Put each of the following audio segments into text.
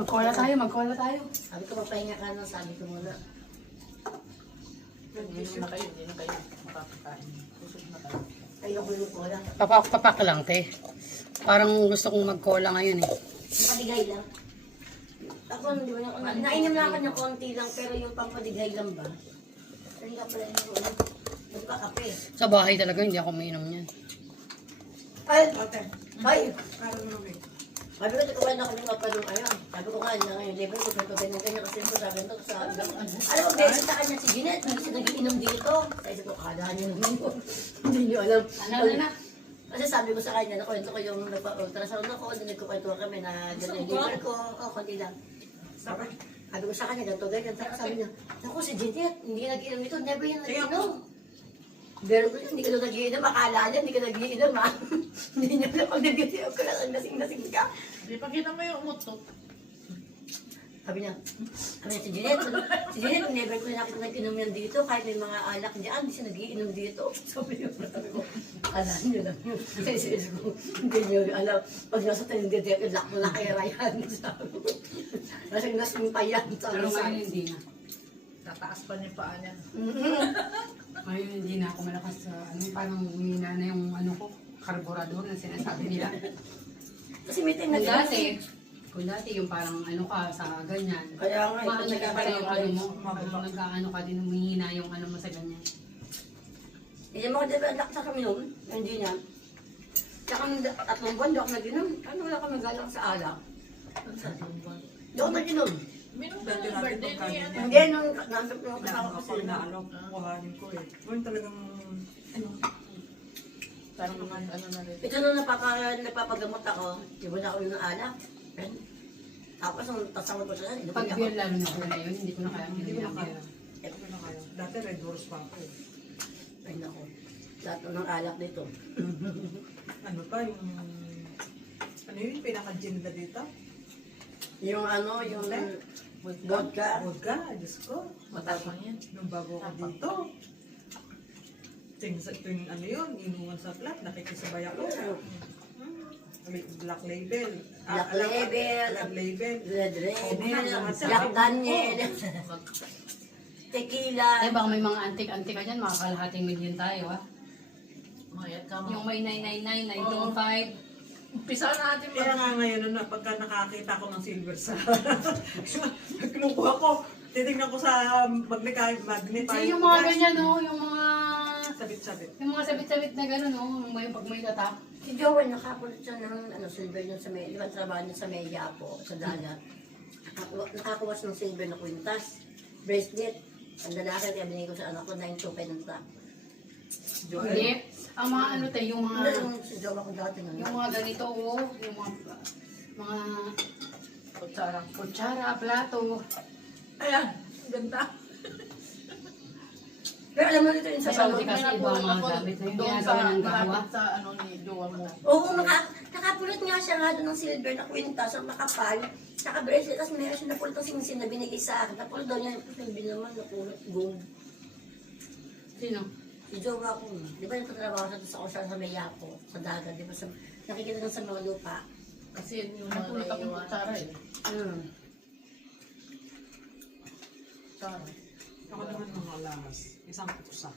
Magkola tayo, magkola tayo. Sabi ko, papahinga ka na, sabi ko muna. Hindi na kayo makakakain. Kusog na kayo. Ayoko yung cola. Papak lang, te. Parang gusto kong magkola ngayon eh. Pampadigay lang. Ako, hindi mo nainom lang ako ng konti lang, pero yung pampadigay lang ba? Hindi ka pala yung cola. Magkakape. Sa bahay talaga, hindi ako mainom niyan. Ay! Ate, Ay! parang namin. Sabi ko, kumain na kami mapadong ayun. Sabi ko nga, na ngayon, level ko, ganito, ganyan, kasi ko sabi ko, sa alam mo, beses sa kanya si Jeanette, hindi siya nagiinom dito. Sabi ko, akala niyo naman. Hindi niyo alam. Ano na? Kasi sabi ko sa kanya, nakwento ko yung nagpa-ultrasound ako, nagkukwento kami na gano'n yung liver ko, konti lang. Sabi, Sabi ko sa kanya, ganito, ganyan. Tapos sabi niya, naku, si Jeanette, hindi ka nag-inom ito, never yan nag-inom. Pero kung hindi ka doon nag-iinom, akala niya, hindi ka nag-iinom, ha? Hindi niya alam pag nag-iinom ko lang, nasing-nasing ka. di pakita mo yung umutot. Sabi niya, si Jeanette, never ko nakita nag-inom yan dito, kahit may mga alak diyan, hindi siya nag-iinom dito. Sabi ko, alam niyo lang yun. Kasi ko, hindi niyo alam, pag nasa tayo dito, laki-laki yan. Sabi ko, nasing-nasing pa yan. Pero ngayon hindi na. Tataas pa niya paa niya. Ngayon hindi na ako malakas sa ano, parang humina na yung ano ko, karburador na sinasabi nila. Kasi may time Kung na dati, kung dati yung parang ano ka sa ganyan, Kaya nga, ito maano ka pa yung ano mo, Mababa. parang nag-ano ka din, humihina yung ano mo sa ganyan. Hindi mo develop sa kami noon, hindi niya. Tsaka nung 3 buwan, di ako nag-inom. Ano wala kami galang sa alak? Di ako nag-inom. Minum Dati ka ng natin birthday pagkain ni ano. Hindi, nung nandun ko Na kasama ko kapag sila. na ano, kuhanin ko eh. Ngayon talagang, ano, Parang mga ano na rin. Ito nung napapagamot ako, di ba na ako yung alak? Tapos nung tasawad ko siya, inumin Pag ako. beer lalo na ko na yun, hindi ko na kaya hindi ko na beer. kaya. Ano na kaya? Dati Red Horse pa ako eh. Ay nako, lahat ng alak dito. Ano pa yung, ano yun, pinaka-gin na dito? Yung ano, yung vodka. Vodka, Diyos ko. Matapang yan. Nung bago ako dito. Ting ano yun, inuman sa plat, nakikisabay ako. Black label. Black label. Red label. Red Rebel, Oh, Jack Daniel, tequila. Eh baka may mga antik-antik ka dyan, makakalahating million tayo ha. Mayat ka mo. Yung may 999, 925. Umpisa natin Kaya nga ngayon, ano, pagka nakakita ko ng silver sa kinukuha ko, titignan ko sa magnify. Yung mga ganyan no, yung mga Sabit-sabit. yung mga sabit-sabit na gano'n no, yung may pag may tatak. Si Joel, nakapulot siya ng ano, silver yun sa may, di ba trabaho niya sa Media po, sa dagat. Nakakuwas ng silver na kwintas. Bracelet. Ang lalaki, kaya binigay ko sa anak ko, 925 ng top. Hindi. Ang mga ano tayo, yung mga Ano yung si Joel ako dati nga. yung mga ganito oh, yung mga kutsara. kutsara, plato. Ayan, ganda. Pero alam mo dito yung sa Sa Saudi salon. kasi iba ang mga gamit na yung ginagawa ng gawa. malapit sa ano ni Jowa mo. Oo, nakapulot nga siya nga doon ng silver na kwintas, ang makapal. Saka bracelet, tapos meron siya napulot ng singsin na binigay sa akin. Napulot daw niya, hindi naman napulot gold. Sino? Si Jowa ko, di ba yung katrabaho siya sa Meyapo, sa dagat, di ba sa, nakikita lang sa mga lupa. Kasi yun yung mga Napulot akong kutsara eh. Kutsara. Ako naman mga alas, isang putusa.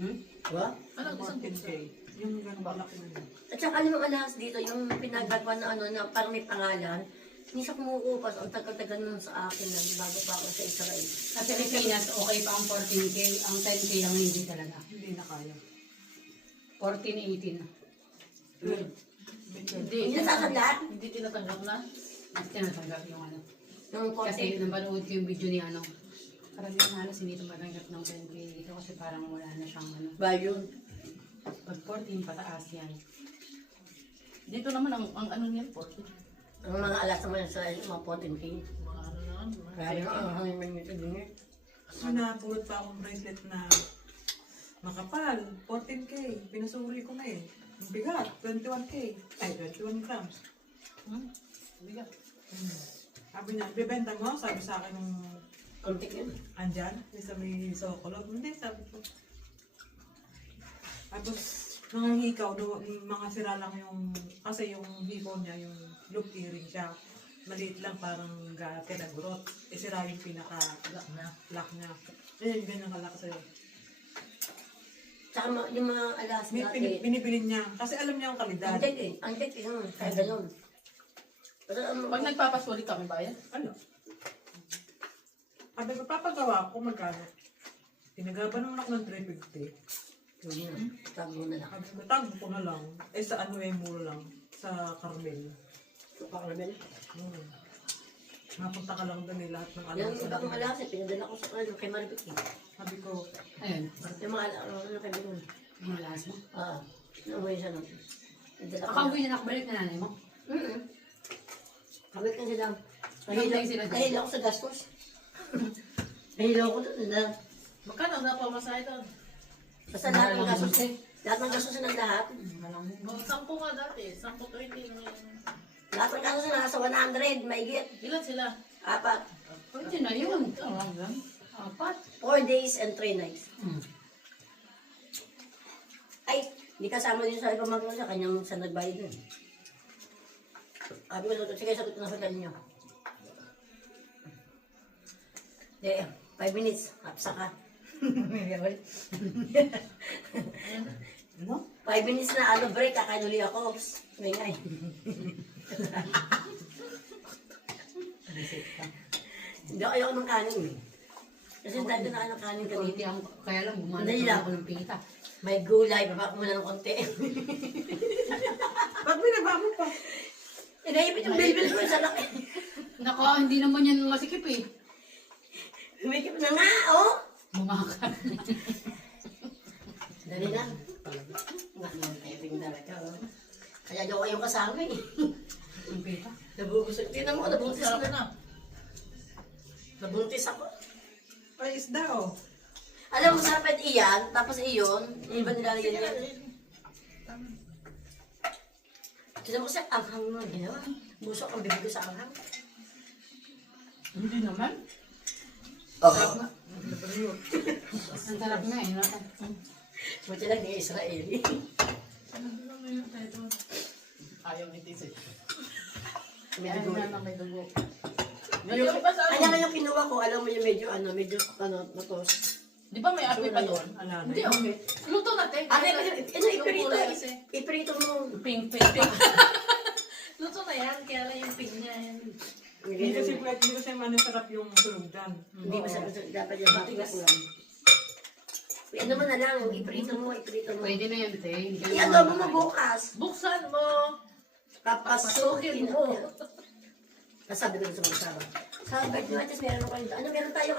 Diba? Ano isang 14K. kutsara? Yung ganun malaki na yun. At saka alam mo alas dito, yung pinagagawa na ano, na parang may pangalan, hindi siya kumukupas, ang tagal-tagal nun sa akin na bago pa ako sa Israel. Sa Pilipinas, okay pa ang 14K, ang 10K lang hindi talaga. Hindi na kaya. 14, 18 na. Hindi. Hindi nasasadlat? Hindi tinatanggap na. Mas tinatanggap yung ano. Yung Kasi konti. napanood ko yung video ni ano. Karamihan halos hindi tumatanggap ng 10K dito kasi parang wala na siyang ano. Bayon. Pag 14, pataas yan. Dito naman ang ano niya, 40. Ang mga alas naman sa mga 14K. Mga ano na, mga Kaya ang hangin man nito din eh. So, napulot pa akong bracelet na makapal, 14K. Pinasuri ko na eh. Ang bigat, 21K. Ay, 21 grams. bigat. Sabi niya, bibenta mo? Sabi sa akin nung Konti yun. andyan, sa may Sokolog. Hindi, sabi ko. Tapos, nangangikaw, mga sira lang yung, kasi yung hikaw niya, yung loop earring siya. Maliit lang, parang gate na gurot. Eh, sira yung Lock na. pinaka-lock niya. Eh, ganyan kalak sa'yo. Tsaka yung mga alas natin. Binibili niya. Kasi alam niya ang kalidad. Ang tek eh. Ang tek eh. Kaya ganun. Pero Pag nagpapasulit kami bayad, Ano? Sabi ko, papagawa ko magkano. Tinagaban naman ako ng 350. yun yun. Tago na lang. Sabi ko, tago ko na lang. Eh, sa ano eh, mura lang. Sa Carmel. Pakarabel. Mapunta ka lang doon eh, lahat ng Yung alam. ibang alas eh. Pinadala ko sa ano kay Maribik eh. Sabi ko, Ayun, Yung mga ano kay Binun. mga last mo. Umuwi siya nun. Pinadala ko. Nakauwi na nakabalik na nanay mo. Kami ka sila. Hintay sila dyan. Nahilo ako sa gastos. Nahilo ako doon na. magkano na pamasahe doon? Basta lahat ng gastos eh. Lahat ng gastos ng lahat. Mga 10 nga dati, 10-20 ngayon. Lahat ng gastos nasa 100. Maigit. Ilan sila? 4. Pwede na yun. Apat. 4 days and 3 nights. Hmm. Ay, hindi kasama din sa ibang mga sa kanyang sa nagbayad dun. Sabi ko, sige, sagot ko na hotel niyo. De, 5 minutes, hapsa ka. ano? 5 minutes na ano break, kakain uli ako. Psst, may ngay. Hindi ako ayoko ng kanin eh. Kasi dahil na ng kanin Konti kanina. ang, kaya lang bumanat Hindi na lang. ako ng pita. May gulay, baba ko muna ng konti. Ba't binaba mo pa? Inaipit yung bilbil ko sa laki. Nako, hindi naman yan masikip eh. Humikip na nga, oh! Bumakan. Dali na. Nakakaiting talaga, oh. Kaya daw kayong kasama eh. Ang pita. Nabubusog. Tingnan mo, nabuntis Sarap na. na. Nabuntis ako. Ay, isda oh. Alam mo, sarap at iyan, tapos iyon, yung iba nilalagyan niya. Tignan mo kasi anghang mo, ginawa. Busok ang bibig ko sa anghang. Hindi naman. Oo. Ang sarap na eh. Buti lang ni Israeli. Ano ba ngayon tayo doon? Ayaw ni Tise. May Ayaw dugo. na may dugo. Medyo iba sa Kaya ano? nga yung kinuha ko, alam mo yung medyo matos. Di ba may apoy pa doon? Ala na. Hindi, okay. Luto natin. Ano yung iprito? kulay kasi. Iprito mo. Pink, pink, pink. Luto na yan, kaya lang yung pink niya yan. Hindi kasi pwede, hindi kasi masarap yung tulog dyan. Hindi masarap. Dapat yung matigas lang. Ano mo na lang, iprito mo. Pwede na yan, te. Hindi ka na I-adobo mo makakain. bukas. Buksan mo! Papasukin mo. Sabi ko sa mga sabang. Sa birthday natin, meron tayo